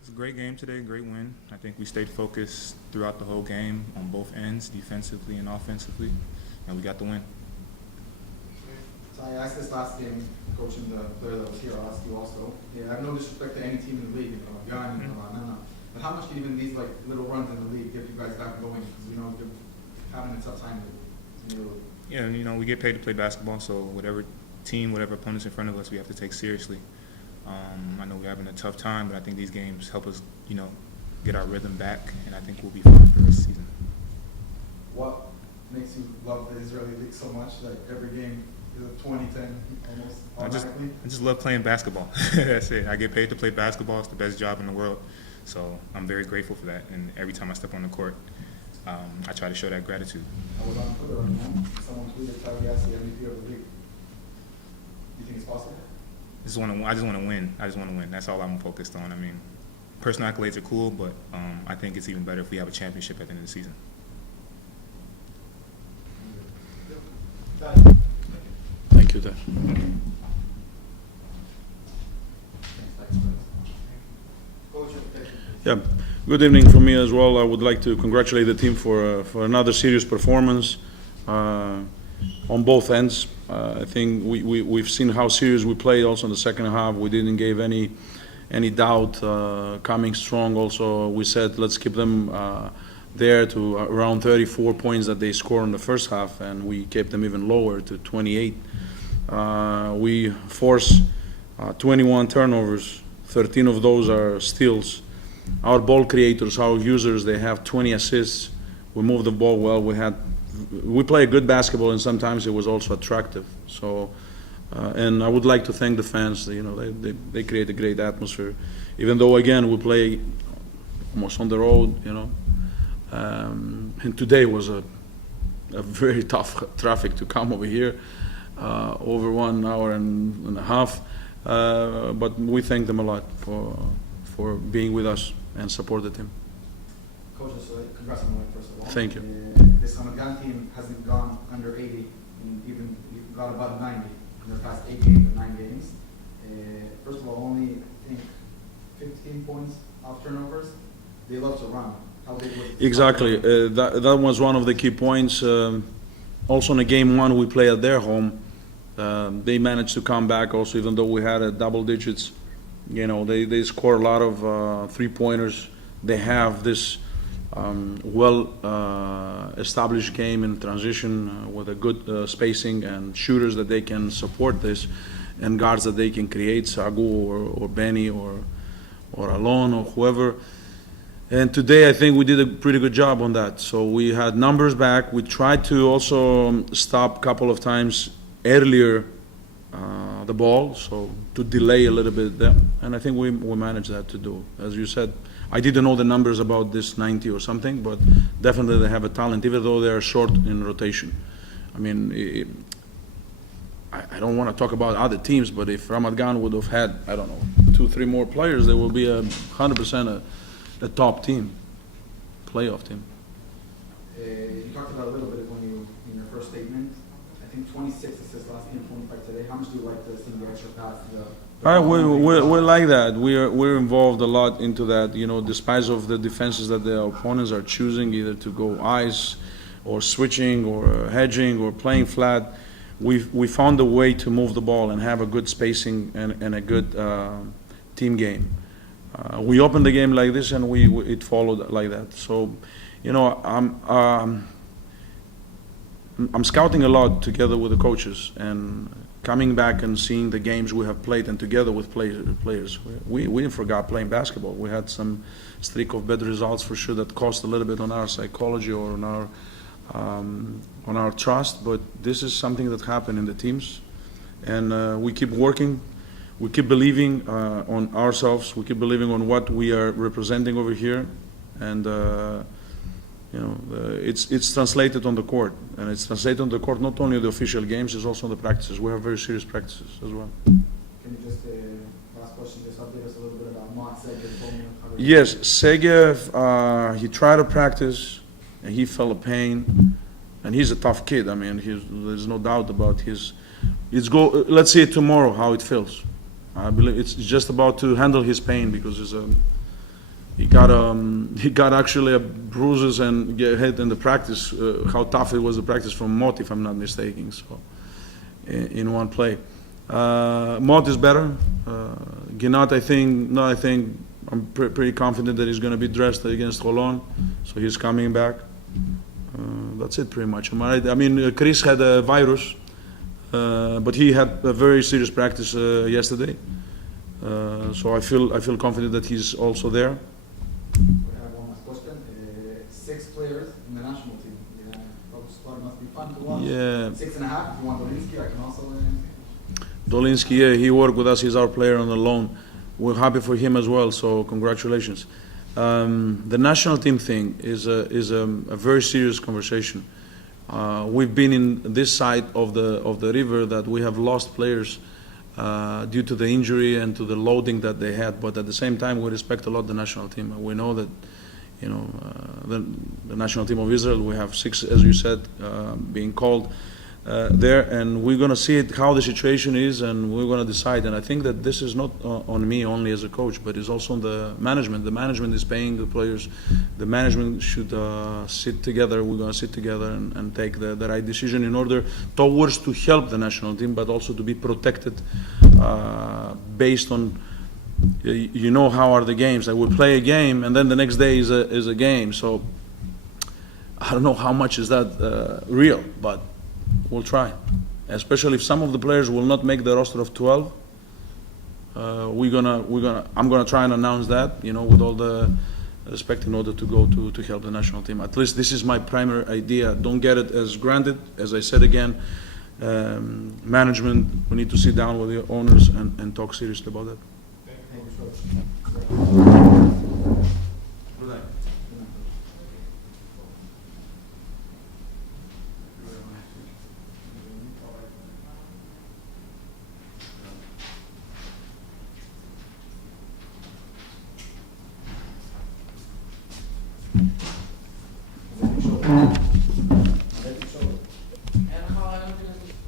It's a great game today, great win. I think we stayed focused throughout the whole game on both ends, defensively and offensively, and we got the win. So I asked this last game, coaching the player that was here, I'll ask you also. Yeah, I have no disrespect to any team in the league, Ghana, but how much can even these little runs in the league get you guys back going? Because we know you're having a tough time in the league. Yeah, we get paid to play basketball, so whatever team, whatever opponents in front of us, we have to take seriously. I know we're having a tough time, but I think these games help us, get our rhythm back, and I think we'll be fine for the rest of the season. What makes you love the Israeli league so much? Like every game is a 20-10 almost automatically? I just love playing basketball. That's it. I get paid to play basketball. It's the best job in the world. So I'm very grateful for that. And every time I step on the court, I try to show that gratitude. I was on Twitter and someone tweeted Tagliassi MVP of the league. You think it's possible? I just want to win. That's all I'm focused on. I mean, personal accolades are cool, but I think it's even better if we have a championship at the end of the season. Thank you, Dad. Yeah, good evening from me as well. I would like to congratulate the team for another serious performance on both ends. I think we've seen how serious we played also in the second half. We didn't give any doubt, coming strong. Also, we said let's keep them there to around 34 points that they scored in the first half, and we kept them even lower to 28. We forced 21 turnovers, 13 of those are steals. Our ball creators, our users, they have 20 assists. We moved the ball well. We play good basketball, and sometimes it was also attractive. So, and I would like to thank the fans. They create a great atmosphere. Even though again we play almost on the road, and today was a very tough traffic to come over here, over 1 hour and a half. But we thank them a lot for being with us and support the team. Coach, congrats on the win, first of all. Thank you. This Ramadan team hasn't gone under 80, and even got above 90 in the past 8 games or 9 games. First of all, only I think 15 points off turnovers. They love to run. How big was it? Exactly. That was one of the key points. Also in the game one we play at their home. They managed to come back also, even though we had a double digits. They score a lot of 3-pointers. They have this established game in transition with a good spacing and shooters that they can support this, and guards that they can create, Sagu or Benny or Alon or whoever. And today I think we did a pretty good job on that. So we had numbers back. We tried to also stop a couple of times earlier the ball, so to delay a little bit there. And I think we managed that to do. As you said, I didn't know the numbers about this 90 or something, but definitely they have a talent, even though they are short in rotation. I mean, I don't want to talk about other teams, but if Ramat Gan would have had, I don't know, 2-3 more players, they will be 100% a top team, playoff team. You talked about a little bit in your first statement. I think 26 assists last game, 25 today. How much do you like to see the extra pass, the We're like that. We're involved a lot into that. You know, despite of the defenses that the opponents are choosing, either to go ice, or switching, or hedging, or playing flat, we found a way to move the ball and have a good spacing and a good team game. We opened the game like this, and it followed like that. So, you know, I'm scouting a lot together with the coaches and coming back and seeing the games we have played and together with players. We didn't forget playing basketball. We had some streak of bad results for sure that cost a little bit on our psychology or on our trust, but this is something that happened in the teams, and we keep working. We keep believing on ourselves. We keep believing on what we are representing over here, and you know, it's translated on the court, and it's translated on the court not only the official games, it's also on the practices. We have very serious practices as well. Can you just, last question, just update us a little bit about Mark Segev? Yes, Segev, he tried to practice, and he felt a pain, and he's a tough kid. I mean, there's no doubt about his. Let's see tomorrow how it feels. I believe it's just about to handle his pain because he got actually bruises and get hit in the practice. How tough it was the practice from Mott, if I'm not mistaken. So, in one play, Mott is better. Ginat, I think I'm pretty confident that he's going to be dressed against Rolon, so he's coming back. That's it pretty much. I mean, Chris had a virus, but he had a very serious practice yesterday. So I feel confident that he's also there. We have one last question. 6 players in the national team. It must be fun to watch. Yeah. 6.5. If you want Dolinsky, I can also. Dolinsky, yeah, he worked with us. He's our player on the loan. We're happy for him as well. So congratulations. The national team thing is a very serious conversation. We've been in this side of the river that we have lost players due to the injury and to the loading that they had. But at the same time, we respect a lot the national team. We know that, you know, the national team of Israel. We have 6, as you said, being called there, and we're going to see how the situation is, and we're going to decide. And I think that this is not on me only as a coach, but it's also on the management. The management is paying the players. The management should sit together. We're going to sit together and take the right decision in order towards to help the national team, but also to be protected based on, you know, how are the games. Like we play a game, and then the next day is a game. So I don't know how much is that real, but we'll try, especially if some of the players will not make the roster of 12. I'm gonna try and announce that, you know, with all the respect, in order to go to help the national team. At least this is my primary idea. Don't get it as granted. As I said again, management, we need to sit down with the owners and talk seriously about that.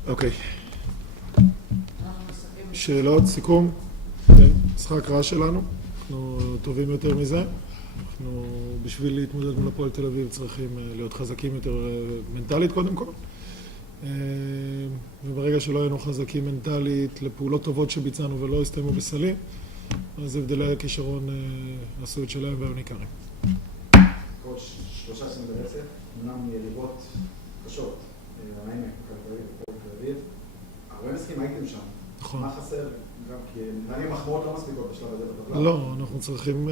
אוקיי. שאלות, סיכום? כן, משחק רע שלנו, אנחנו טובים יותר מזה. אנחנו בשביל להתמודד מול הפועל תל אביב צריכים להיות חזקים יותר מנטלית קודם כל. וברגע שלא היינו חזקים מנטלית לפעולות טובות שביצענו ולא הסתיימו בסלים, אז הבדלי הכישרון עשו את שלהם והיו ניכרים. קוץ' 3 שנים ברצף, אמנם יריבות קשות, העמק, מכבי תל אביב, הרבה מסכים הייתם שם. נכון. מה חסר? גם כי נראה לי המחמאות לא מספיקות בשלב הזה בטבלה. לא, אנחנו צריכים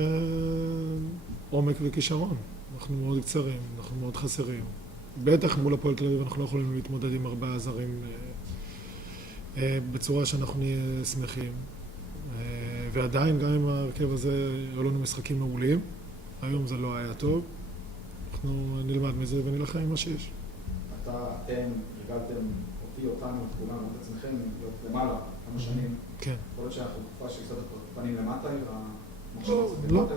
עומק וכישרון. אנחנו מאוד קצרים, אנחנו מאוד חסרים. בטח מול הפועל תל אביב אנחנו לא יכולים להתמודד עם 4 זרים בצורה שאנחנו נהיה שמחים. ועדיין גם עם ההרכב הזה היו לנו משחקים מעולים. היום זה לא היה טוב. אנחנו נלמד מזה ונלחם עם מה שיש. אתם הרגלתם אותי, אותנו, את כולנו, את עצמכם, להיות למעלה כמה שנים. כן. יכול להיות שאנחנו תקופה שקצת פנים למטה, לא.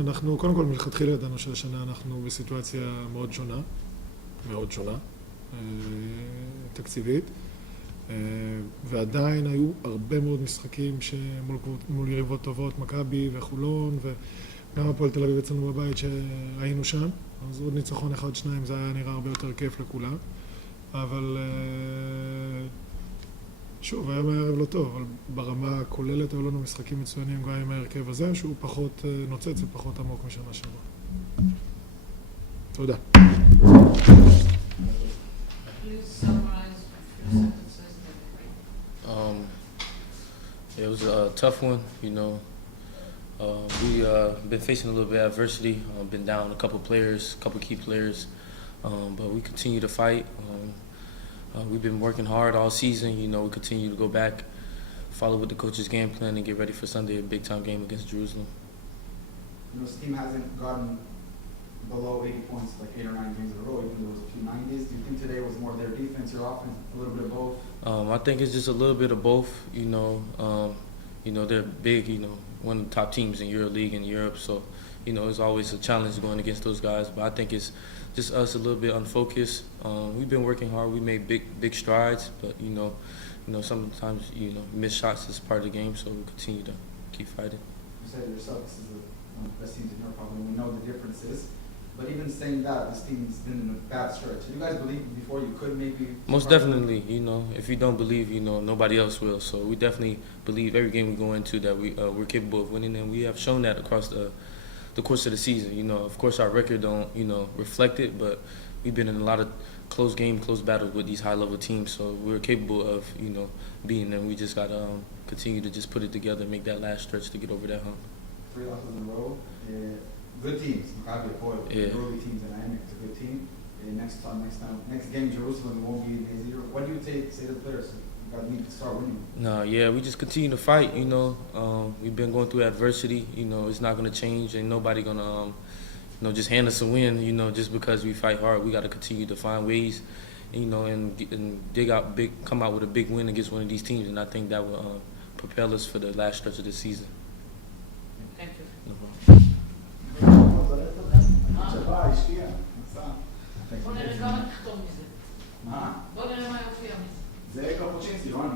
אנחנו, קודם כל, מלכתחילה ידענו שהשנה אנחנו בסיטואציה מאוד שונה, תקציבית. ועדיין היו הרבה מאוד משחקים מול יריבות טובות, מכבי וחולון, וגם הפועל תל אביב אצלנו בבית שהיינו שם. אז עוד ניצחון 1-2 זה היה נראה הרבה יותר כיף לכולם. אבל שוב, היה מהערב לא טוב, אבל ברמה הכוללת היו לנו משחקים מצוינים גם עם ההרכב הזה, שהוא פחות נוצץ ופחות עמוק משנה שעברה. תודה. It was a tough one, you know. We been facing a little bit of adversity, been down a couple players, a couple key players, but we continue to fight. We've been working hard all season, you know. We continue to go back, follow with the coach's game plan, and get ready for Sunday, a big-time game against Jerusalem. You know, this team hasn't gotten below 80 points like 8 or 9 games in a row, even though there was a few 90s. Do you think today was more their defense, your offense, a little bit of both? I think it's just a little bit of both, you know. They're big, you know, one of the top teams in EuroLeague in Europe, so, you know, it's always a challenge going against those guys, but I think it's just us a little bit unfocused. We've been working hard, we made big strides, but, you know, sometimes, you know, missed shots is part of the game, so we'll continue to keep fighting. You said yourself, this is one of the best teams in Europe, probably. We know the differences. But even saying that, this team's been in a bad stretch. Do you guys believe before you could maybe? Most definitely, you know, if you don't believe, you know, nobody else will. So we definitely believe every game we go into that we're capable of winning, and we have shown that across the course of the season. You know, of course our record don't, you know, reflect it, but we've been in a lot of close battles with these high-level teams. So we're capable of, you know, beating them. We just gotta continue to just put it together, and make that last stretch to get over that hump. 3 losses in a row. Good teams, Maccabi, Apol, early teams, and Iron. It's a good team. Next game in Jerusalem, it won't be in Nazir. What do you say to the players? You need to start winning. No, yeah, we just continue to fight. You know, we've been going through adversity. You know, it's not going to change, and nobody gonna, you know, just hand us a win. You know, just because we fight hard, we got to continue to find ways, you know, and come out with a big win against one of these teams, and I think that will propel us for the last stretch of the season. Thank you. No problem. בוא נראה כמה תחתום מזה. מה? בוא נראה מה יופיע מזה. זה קפוצ'ינסי, רוני.